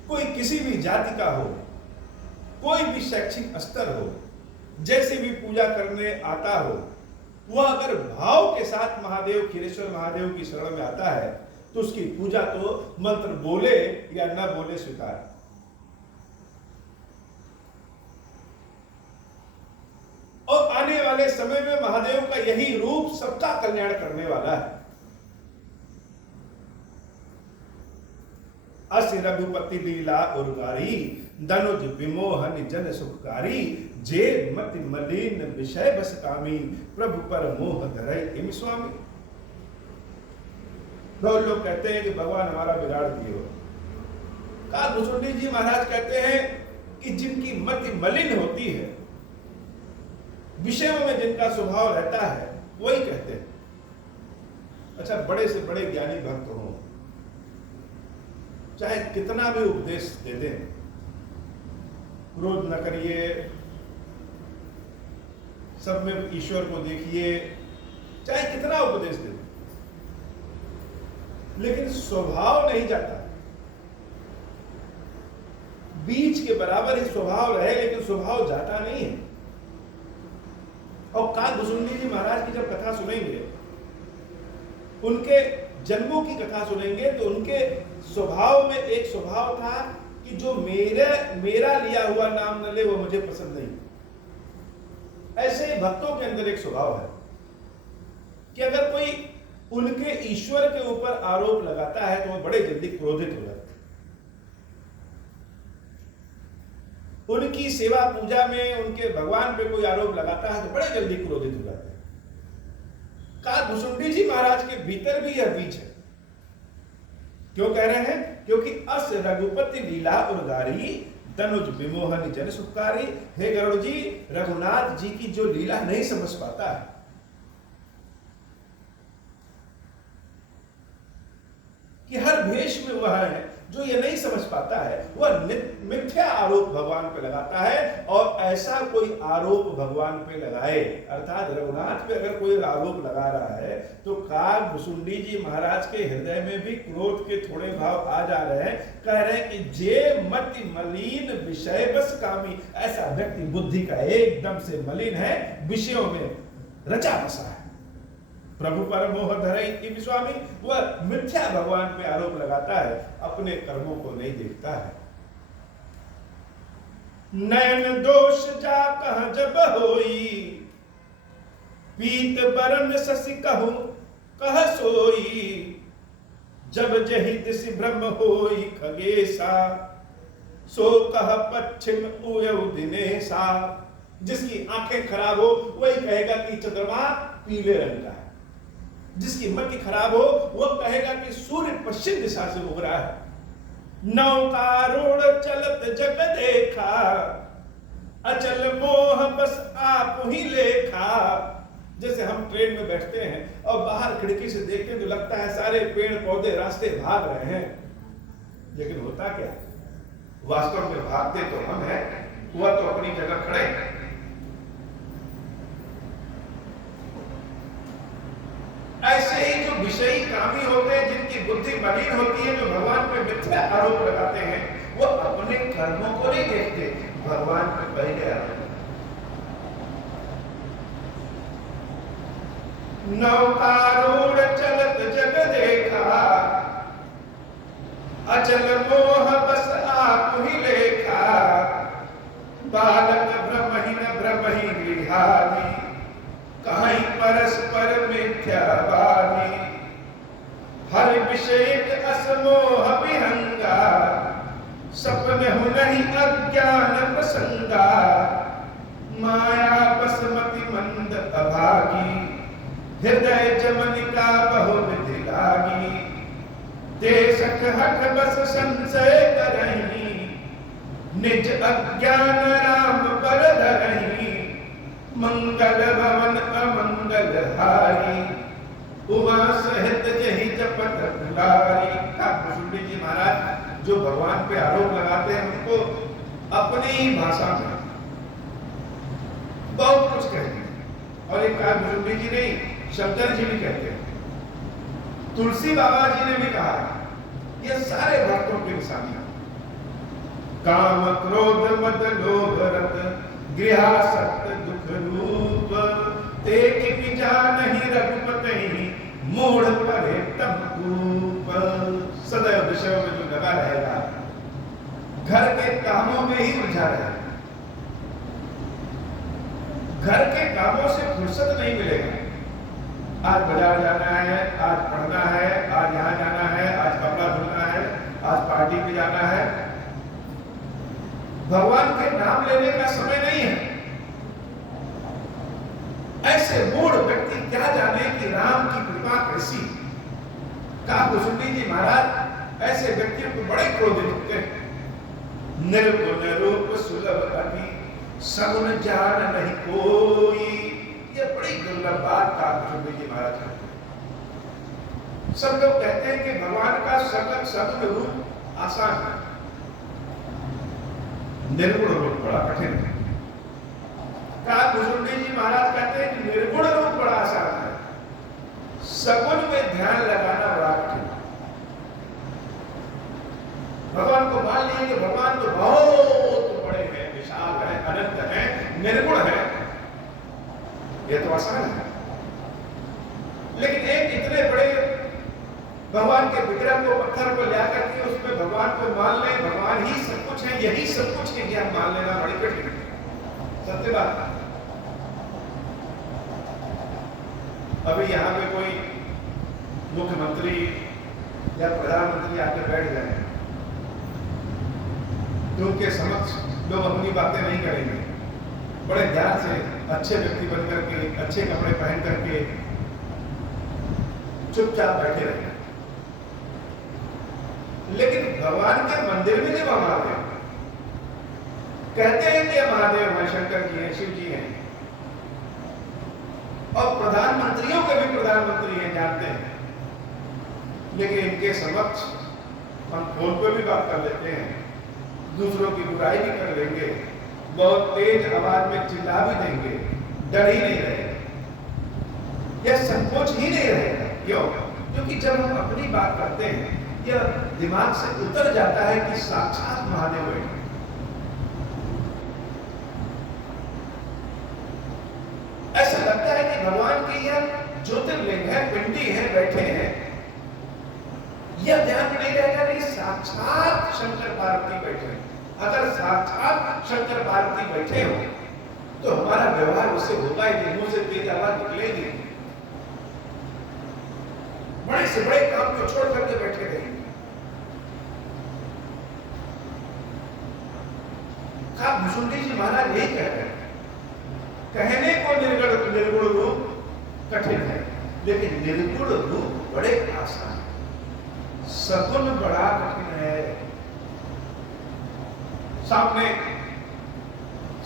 कोई किसी भी जाति का हो, कोई भी शैक्षिक स्तर हो, जैसे भी पूजा करने आता हो, वह अगर भाव के साथ महादेव खीरेश्वर महादेव की शरण में आता है तो उसकी पूजा तो मंत्र बोले या न बोले स्वीकार। और आने वाले समय में महादेव का यही रूप सबका कल्याण करने वाला है। अस रघुपति लीला उर्गारी, धनुज विमोहन जन सुखकारी, जे मति मलिन विषय बस कामी, प्रभु पर मोह धरे इम स्वामी। बहुत लोग कहते हैं कि भगवान हमारा बिगाड़ दिए हो। काकभूषुंडी जी महाराज कहते हैं कि जिनकी मति मलिन होती है, विषयों में जिनका स्वभाव रहता है, वही कहते हैं। अच्छा, बड़े से बड़े ज्ञानी भक्त हो, चाहे कितना भी उपदेश दे दें, क्रोध न करिए, सब में ईश्वर को देखिए, चाहे कितना उपदेश दे दें, लेकिन स्वभाव नहीं जाता। बीज के बराबर ही स्वभाव रहे, लेकिन स्वभाव जाता नहीं है। और काकभूषुंडी जी महाराज की जब कथा सुनेंगे, उनके जन्मों की कथा सुनेंगे, तो उनके स्वभाव में एक स्वभाव था कि जो मेरा लिया हुआ नाम न ले वो मुझे पसंद नहीं। ऐसे ही भक्तों के अंदर एक स्वभाव है कि अगर कोई उनके ईश्वर के ऊपर आरोप लगाता है तो वो बड़े जल्दी क्रोधित हो जाते हैं। उनकी सेवा पूजा में उनके भगवान पे कोई आरोप लगाता है तो बड़े जल्दी क्रोधित हो जाते हैं। काकभूषुंडी जी महाराज के भीतर भी यह बीज है। क्यों कह रहे हैं? क्योंकि अस रघुपति लीला उर्गारी, धनुज विमोहन जन सुखकारी। हे गरुड़ जी, रघुनाथ जी की जो लीला नहीं समझ पाता है, कि हर भेष में वह है, जो ये नहीं समझ पाता है, वह मिथ्या आरोप भगवान पे लगाता है। और ऐसा कोई आरोप भगवान पे लगाए, अर्थात रघुनाथ पे अगर कोई आरोप लगा रहा है, तो काकभूषुंडी जी महाराज के हृदय में भी क्रोध के थोड़े भाव आ जा रहे हैं। कह रहे हैं कि जे मति मलिन विषय बस कामी, ऐसा व्यक्ति बुद्धि का एकदम से मलिन है, विषयों में रचा बसा है। प्रभु पर मोह धरे इम स्वामी, वह मिथ्या भगवान पे आरोप लगाता है, अपने कर्मों को नहीं देखता है। नयन दोष जा कह जब होई, पीत बरन शशि कहूं कह सोई, जब जहि दिशि ब्रह्म होई खगेशा, सो कह पश्चिम उयउ दिनेशा। जिसकी आंखें खराब हो वही कहेगा कि चंद्रमा पीले रंग का है, जिसकी मति खराब हो वह कहेगा कि सूर्य पश्चिम दिशा से उग रहा है। नौकारूढ़ चलत जग देखा, अचल मोह बस आप ही लेखा। जैसे हम ट्रेन में बैठते हैं और बाहर खिड़की से देखते हैं तो लगता है सारे पेड़ पौधे रास्ते भाग रहे हैं, लेकिन होता क्या? वास्तव में भागते तो हम हैं, वह तो अपनी जगह खड़े हैं। मलिन होती है जो भगवान पे मिथ्या आरोप लगाते हैं, वो अपने कर्मों को नहीं देखते, भगवान पे पहले आरोप। नौकारूढ़ चलत जग देखा, अचल मोह बस आप ही लेखा, बालक भ्रमहीन लिहारी, कहीं परस्पर मिथ्यावादी, हर विषय असमोह विहंगा, सपन हु नहीं अज्ञान प्रसंगा, माया बसमति मंद अभागी, हृदय जमनिका बहु विधि लागी, देशक हठ बस संशय करही, निज अज्ञान राम पर धरही, मंगल भवन अमंगल हारी, उमा सहित जही जपत दुलारी। कुसुंडी जी महाराज जो भगवान पे आरोप लगाते हैं उनको अपनी ही भाषा में बहुत कुछ कहते हैं, और एक कुसुंडी जी नहीं, शंकर जी भी कहते हैं, तुलसी बाबा जी ने भी कहा, ये सारे भक्तों की निशानियां। काम क्रोध मद लोभ रत गृहासक्त दुख रूप, तेक पिजा नहीं रघुपति मूढ़ परे तम कूप। सदैव विषयों में जो लगा रहेगा, घर के कामों में ही उलझा रहेगा, घर के कामों से फुर्सत नहीं मिलेगा। आज बाजार जाना है, आज पढ़ना है, आज यहाँ जाना है, आज कपड़ा धुलना है, आज पार्टी पे जाना है, भगवान के नाम लेने का समय नहीं है। ऐसे मूढ़ व्यक्ति क्या जाने कि राम की कृपा कैसी। कहा कुसुंडी जी महाराज ऐसे व्यक्तियों को बड़े क्रोधित होते हैं। निर्गुण रूप सुलभ अति सगुन जान नहीं कोई, ये बड़ी दुर्लभ बात कहा कुसुंडी जी महाराज कहते हैं। सब लोग कहते हैं कि भगवान का सगुन रूप आसान है, निर्गुण रूप बड़ा कठिन है। कहा कुसुंडी जी महाराज कहते हैं कि निर्गुण रूप बड़ा आसान है, सगुन में ध्यान लगाना बड़ा कठिन है। भगवान को मान लीजिए कि भगवान तो बहुत बड़े हैं, विशाल है, अनंत है, निर्गुण है, यह तो आसान है। लेकिन एक इतने बड़े भगवान के विग्रह को, पत्थर को ला करके उसमें भगवान को मान ले, भगवान ही सब कुछ है, यही सब कुछ है, यह मान लेना बड़ी कठिन है। सत्य बात है। अभी यहाँ पे कोई मुख्यमंत्री या प्रधानमंत्री आके बैठ जाए तो उनके समक्ष लोग अपनी बातें नहीं करेंगे, बड़े ध्यान से अच्छे व्यक्ति बन करके, अच्छे कपड़े पहन करके चुपचाप बैठे रहेंगे। लेकिन भगवान के मंदिर में जब हम आते हैं, कहते हैं कि ये महादेव हैं, शंकर जी हैं, शिव जी हैं, और प्रधानमंत्रियों के भी प्रधानमंत्री हैं, जानते हैं, लेकिन इनके समक्ष हम फोन पे भी बात कर लेते हैं, दूसरों की बुराई भी कर लेंगे, बहुत तेज आवाज में चिल्ला भी देंगे, डर ही नहीं रहेगा, यह संकोच ही नहीं रहेगा। क्यों? क्योंकि जब हम अपनी बात करते हैं, यह दिमाग से उतर जाता है कि साक्षात महादेव बैठे। ऐसा लगता है कि भगवान की यह ज्योतिर्लिंग है, पिंडी है, बैठे हैं, यह ध्यान में नहीं रहेगा नहीं साक्षात शंकर पार्वती बैठे। अगर साक्षात शंकर पार्वती बैठे हो तो हमारा व्यवहार उससे होगा ही नहीं, मुंह से तेज आवाज निकलेगी, बड़े से बड़े काम को छोड़ करके बैठे रहेंगे। कुसुंडी जी महाराज यही कह रहे हैं, कहने को निर्गुण रूप कठिन है, लेकिन निर्गुण रूप बड़े आसान है, सगुन बड़ा कठिन है। सामने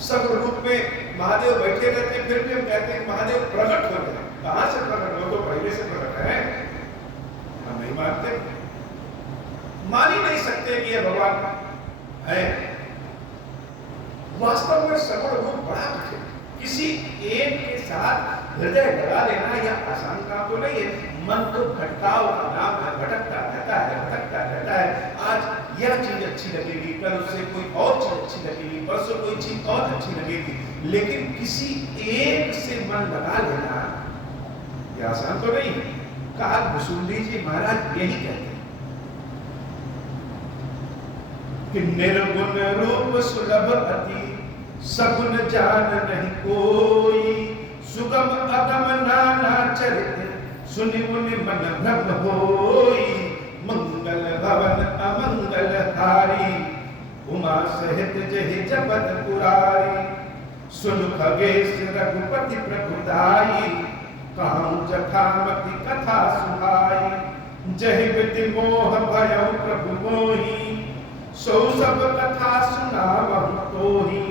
सगुन रूप में महादेव बैठे रहते हैं, फिर भी हम कहते हैं महादेव प्रकट हो गए। कहां से प्रकट हो? तो पहले से प्रकट है, हम नहीं मानते, मान ही नहीं सकते कि यह भगवान है। वास्तव में सगुण रूप बड़ा कठिन, किसी एक के साथ हृदय लगा लेना यह आसान काम तो नहीं है। मन तो भटकाव का नाम है, भटकता है, जाता है, भटकता रहता है। आज यह चीज अच्छी लगेगी, कल उससे कोई और चीज अच्छी लगेगी, परसों कोई चीज और अच्छी लगेगी, लेकिन किसी एक से मन लगा लेना यह आसान तो नहीं है। कहा भुसुंडी जी महाराज यही कहते हैं कि निर्गुण रूप सुलभ अति, सगुण जान नहीं कोई, सुगम अगम नाना चरित, सुनि मुनि मन भ्रम होई, मंगल भवन अमंगल हारी, उमा सहित जहि जपत पुरारी, सुन खगेश रघुपति प्रभुताई, कहूँ जठामति कथा सुहाई, जहि विधि मोह भयउ प्रभु मोही, सो सब कथा सुनावहु तोही,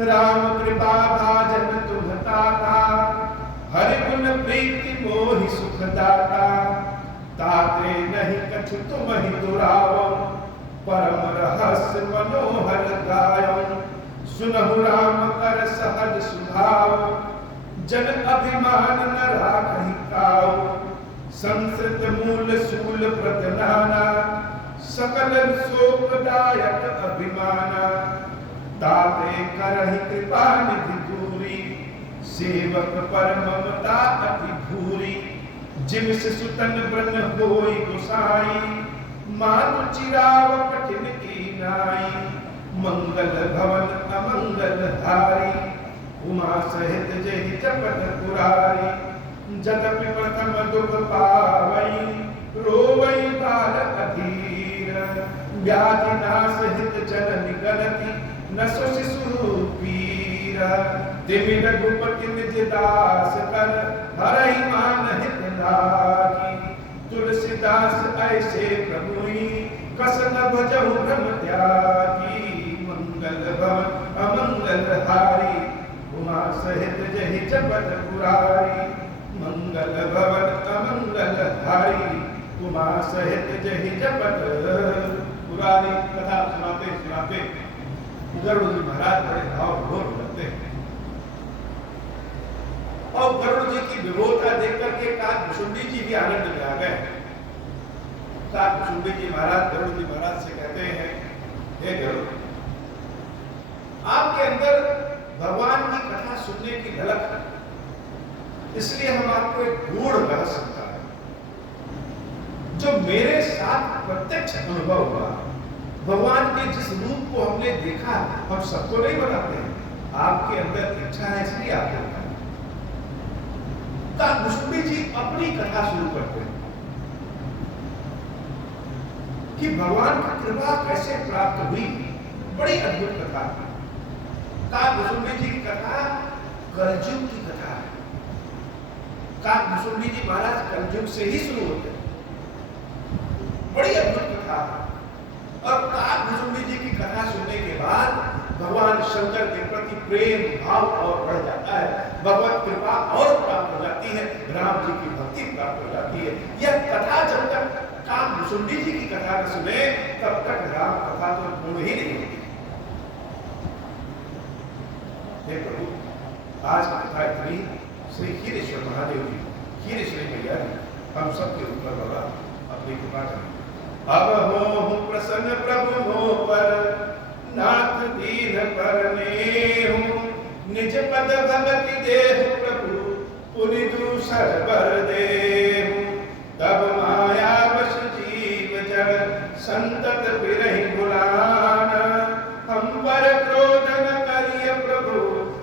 राम कृपा भाजन तुम ताता, हरि गुण प्रीति मोहि सुख दाता, ताते नहीं कछु तुम ही दुरावो, परम रहस्य मनोहर गायो, सुनहु राम कर सहज सुभाव, जन अभिमान न राखहि काऊ, संस्कृत मूल सूल प्रतनाना, सकल शोकदायक अभिमाना, ताते करहि कृपा निधि दूरी, सेवक पर ममता अति भूरी, जिम से सुतन ब्रन होई गोसाई, मानु चिराव कठिन की नाई, मंगल भवन अमंगल हारी, उमा सहित जहि जपत पुरारी, जदपि प्रथम दुख पावई, रोवई बाल अधीर, व्याधि नाश हित जननि गलति, न सो शिशु पीरा, देवी रघुपति निज दास कर, हरहि मान हित लागी, तुलसीदास ऐसे प्रभुई, कस न भजहु भ्रम त्यागी, मंगल भवन अमंगल हारी, उमा सहित जहि जपत पुरारी, मंगल भवन अमंगल हारी, उमा सहित जहि जपत पुरारी। कथा सुनाते सुनाते गरुड़ जी महाराज बड़े भाव विभोर लगते हैं, और गरुड़ जी की विभोरता देख करके काकभुसुंडी जी भी आनंद में आ गए। काकभुसुंडी जी महाराज गरुड़ जी महाराज से कहते हैं, हे गरुड़, आपके अंदर भगवान की कथा सुनने की झलक है, इसलिए हम आपको एक गूढ़ रहस्य बता रहे हैं, जो मेरे साथ प्रत्यक्ष अनुभव हुआ। भगवान के जिस रूप को हमने देखा, हम सबको नहीं बताते हैं, आपके अंदर इच्छा है इसलिए आपको बताते हैं। काकभुसुंडी जी अपनी कथा शुरू करते हैं कि भगवान की कृपा कैसे प्राप्त हुई। बड़ी अद्भुत कथा। काकभुसुंडी जी की कथा कलयुग की कथा है। काकभुसुंडी जी महाराज कलयुग से ही शुरू होते हैं। बड़ी अद्भुत कथा है। और काकभुसुंडी जी की कथा सुनने के बाद भगवान शंकर के प्रति प्रेम भाव और बढ़ जाता है, भगवत कृपा और प्राप्त हो जाती है, राम जी की भक्ति प्राप्त हो जाती है। यह कथा जब तक काकभुसुंडी जी की कथा न सुने तब तक राम कथा तो पूर्ण ही नहीं होगी। हे प्रभु, आज की कथा इतनी। श्री खीरेश्वर महादेव जी, खीरेश्वरी मैया हम सबके ऊपर बाबा अपनी कृपा करें। अब हो प्रसन्न प्रभु हो पर, नाथ दीन परने हूँ, निज पद भगति देहु प्रभु, पुनि दूसर बर देहु। तब माया वश जीव जड़, संतत बिरहि भुलान, हम पर क्रोध न करिय प्रभु,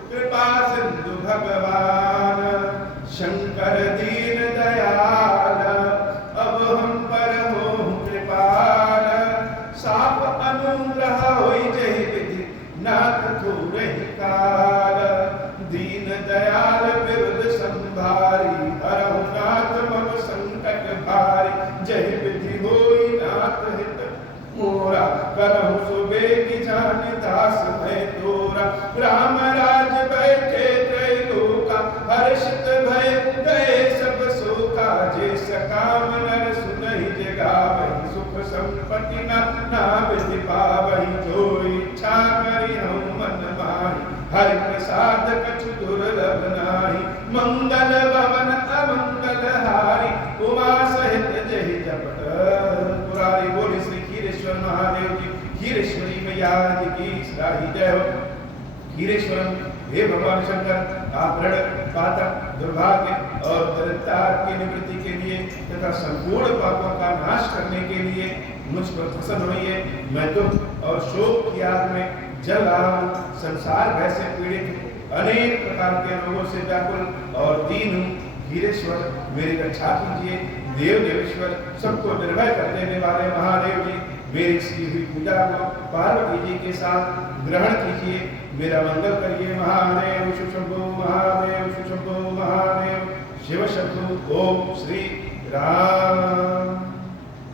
कृपा सिंधु भगवान। शंकर दीन दयाल, अब हम पर हो कृपाल, साप अनुग्रह होई जहि विधि, नाथ थोरहि काल। दीन दयाल विरुद्ध संभारी, हरहु नाथ मम संकट भारी। जहि विधि होई नाथ हित मोरा, करहु सुबेगी जान दास भय तोरा। राम राज बैठे त्रैलोका, हर्षित भय गए सब शोका। जे सकाम नर सुनहि जगावहि, सुख संपत्ति ना विधि पावहि। जो इच्छा करि हऊँ मन माहि, हरि प्रसाद कछु दुर्लभ नाहि। मंगल भवन अमंगल हारी, उमा सहित जहि जपत महादेव जी। खीरेश्वरी मैया जी की सदा जय हो। खीरेश्वरम, हे भगवान शंकर, आप ऋण, पातक, दुर्भाग्य और दरिद्रता की निवृत्ति के लिए तथा संपूर्ण पापों का नाश करने के लिए मुझ पर प्रसन्न होइए। मैं दुख और शोक की आग में जल रहा हूँ। संसार भय से पीड़ित अनेक प्रकार के रोगों से व्याकुल और दीन हूँ। खीरेश्वर, मेरी रक्षा कीजिए। देव देवेश्वर, सबको निर्भय कर देने वाले महादेव जी, मेरी की हुई पूजा को पार्वती जी के साथ ग्रहण कीजिए। मेरा मंगल करिए। महादेव शुशंभो, महादेव शुशंभो, महादेव शिव शंभो। ओम श्री राम।